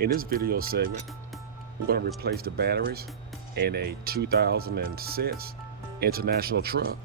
In this video segment, we're going to replace the batteries in a 2006 International truck.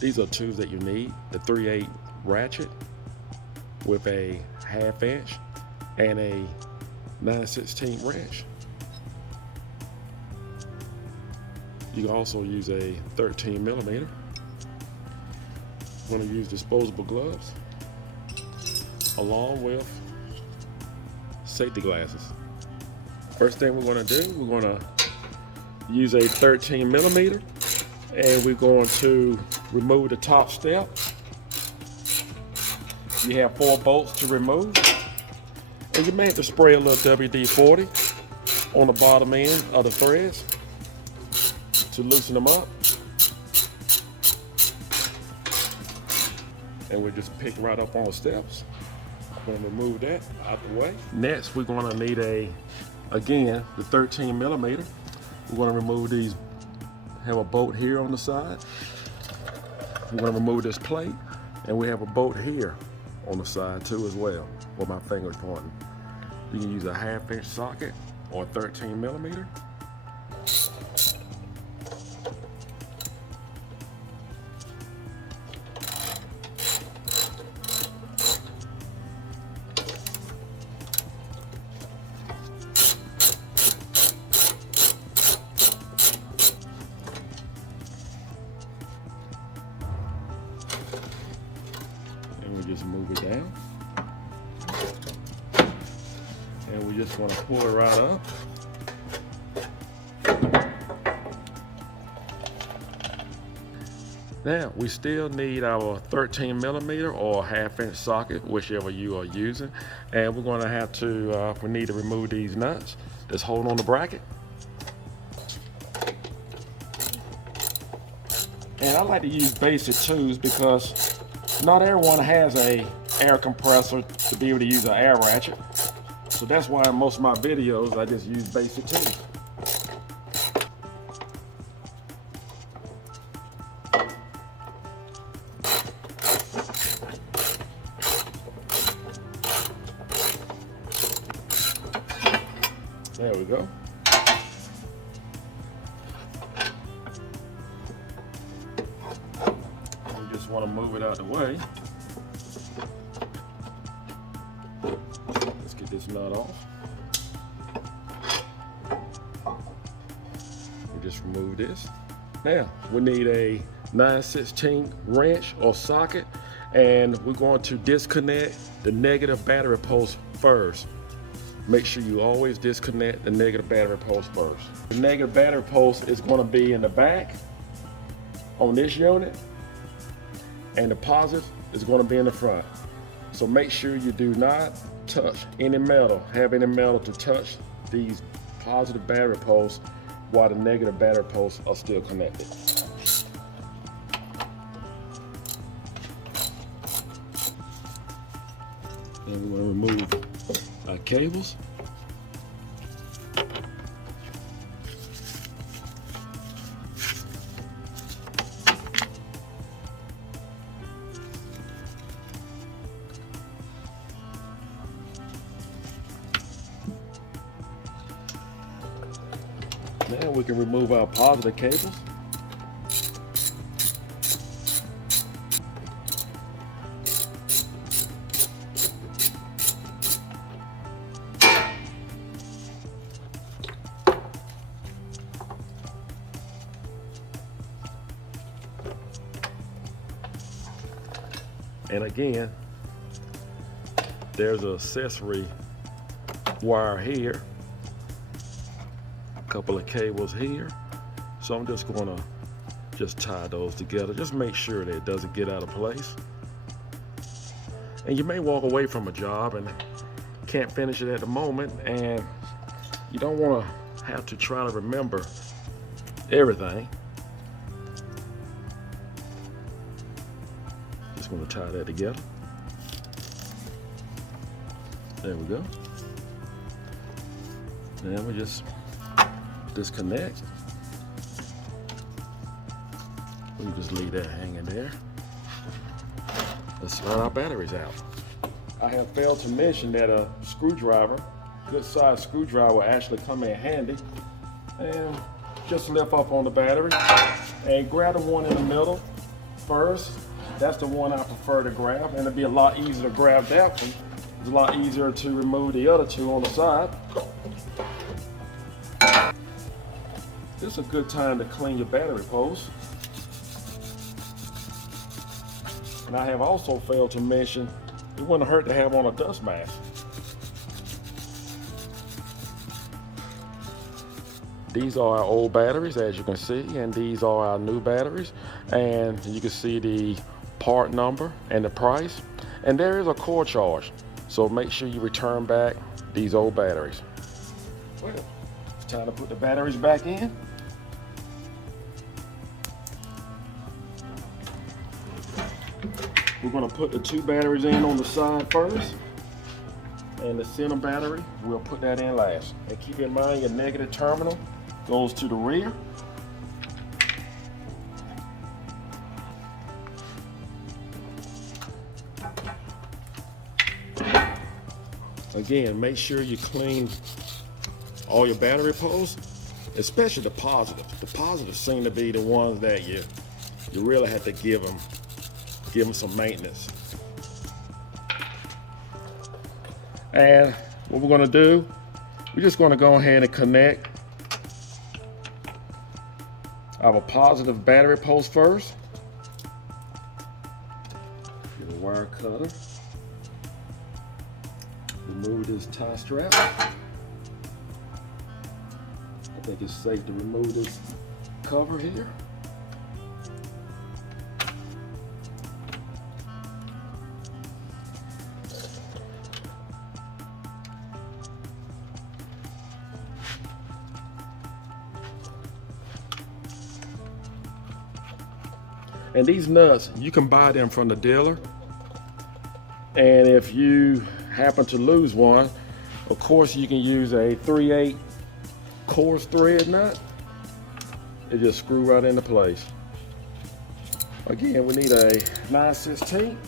These are tools that you need: the 3/8 ratchet with a 1/2 inch and a 9/16 wrench. You can also use a 13 millimeter. We're going to use disposable gloves along with safety glasses. First thing we're going to do, we're going to use a 13 millimeter and we're going to remove the top step. You have 4 bolts to remove, and you may have to spray a little WD-40 on the bottom end of the threads to loosen them up. And we'll just pick right up on the steps. I'm going to remove that out the way. Next, we're going to need again, the 13 millimeter. We're going to remove these, have a bolt here on the side. We're going to remove this plate, and we have a bolt here on the side too as well, where my finger's pointing. You can use a 1/2 inch socket or 13 millimeter. And we just move it down. And we just want to pull it right up. Now we still need our 13 millimeter or 1/2 inch socket, whichever you are using. And we're going to have to, we need to remove these nuts that's holding on the bracket. And I like to use basic tools because not everyone has a air compressor to be able to use an air ratchet. So that's why in most of my videos I just use basic tools. There we go. We just want to move it out the way. Let's get this nut off. We just remove this. Now we need a 9/16 wrench or socket, and we're going to disconnect the negative battery post first. Make sure you always disconnect the negative battery post first. The negative battery post is going to be in the back on this unit, and the positive is going to be in the front. So make sure you do not touch any metal, have any metal to touch these positive battery posts while the negative battery posts are still connected. And we're going to remove our cables. Now we can remove our positive cables. And again, there's an accessory wire here, a couple of cables here. So I'm just gonna tie those together. Just make sure that it doesn't get out of place. And you may walk away from a job and can't finish it at the moment, and you don't wanna have to try to remember everything. Just gonna tie that together. There we go. Then we just disconnect. We can just leave that hanging there. Let's slide our batteries out. I have failed to mention that a screwdriver good size screwdriver will actually come in handy. And just lift up on the battery and grab the one in the middle first. That's the one I prefer to grab, and it'll be a lot easier to grab that one. It's a lot easier to remove the other two on the side. This is a good time to clean your battery post. And I have also failed to mention, it wouldn't hurt to have on a dust mask. These are our old batteries, as you can see, and these are our new batteries. And you can see the part number and the price. And there is a core charge, so make sure you return back these old batteries. Well, it's time to put the batteries back in. We're going to put the two batteries in on the side first, and the center battery, we'll put that in last. And keep in mind, your negative terminal goes to the rear. Again, make sure you clean all your battery posts, especially the positives. The positives seem to be the ones that you really have to give them some maintenance. And what we're going to do, we're just going to go ahead and connect our positive battery post first. Get a wire cutter. Remove this tie strap. I think it's safe to remove this cover here. And these nuts, you can buy them from the dealer. And if you happen to lose one, of course you can use a 3/8 coarse thread nut. It just screw right into place. Again, we need a 9/16.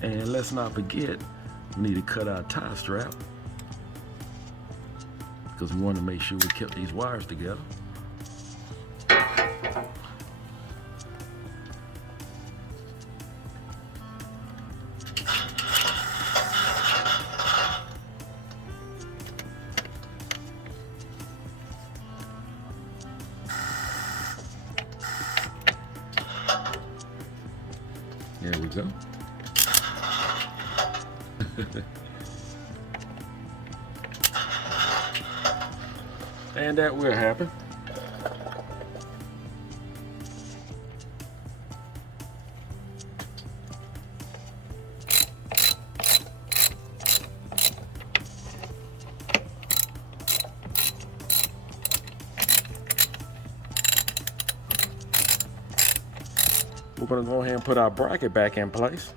And let's not forget, we need to cut our tie strap, because we want to make sure we kept these wires together. There we go. And that will happen. We're going to go ahead and put our bracket back in place.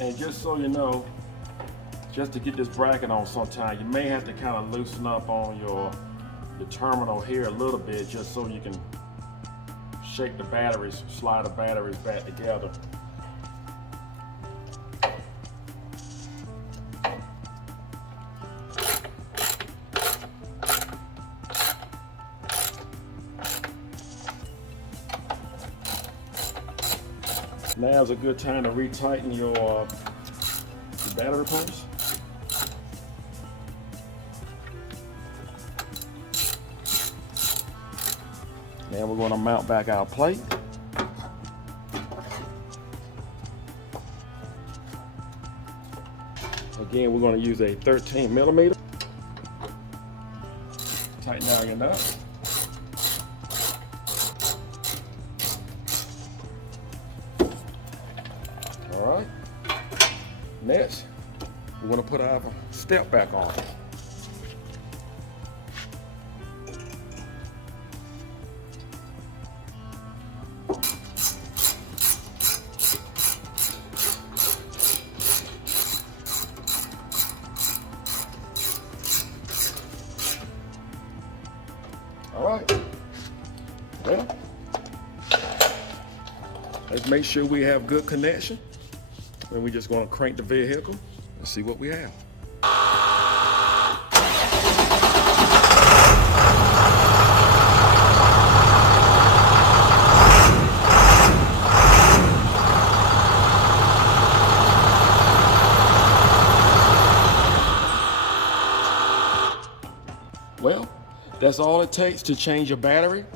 And just so you know, just to get this bracket on sometime, you may have to kind of loosen up on your terminal here a little bit, just so you can shake the batteries, slide the batteries back together. Now's a good time to retighten your battery post. Now we're going to mount back our plate. Again, we're going to use a 13mm. Tighten down your nut. All right. Next, we're going to put our step back on. All right, well, let's make sure we have good connection. Then we're just gonna crank the vehicle and see what we have. Well, that's all it takes to change your battery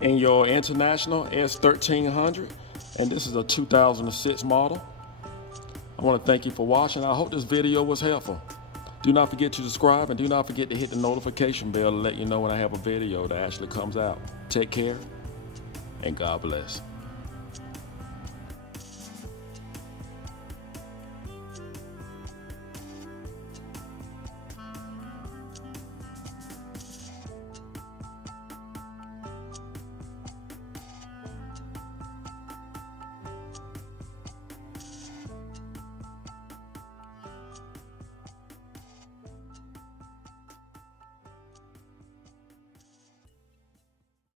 in your International S1300. And this is a 2006 model. I want to thank you for watching. I hope this video was helpful. Do not forget to subscribe and do not forget to hit the notification bell to let you know when I have a video that actually comes out. Take care and God bless.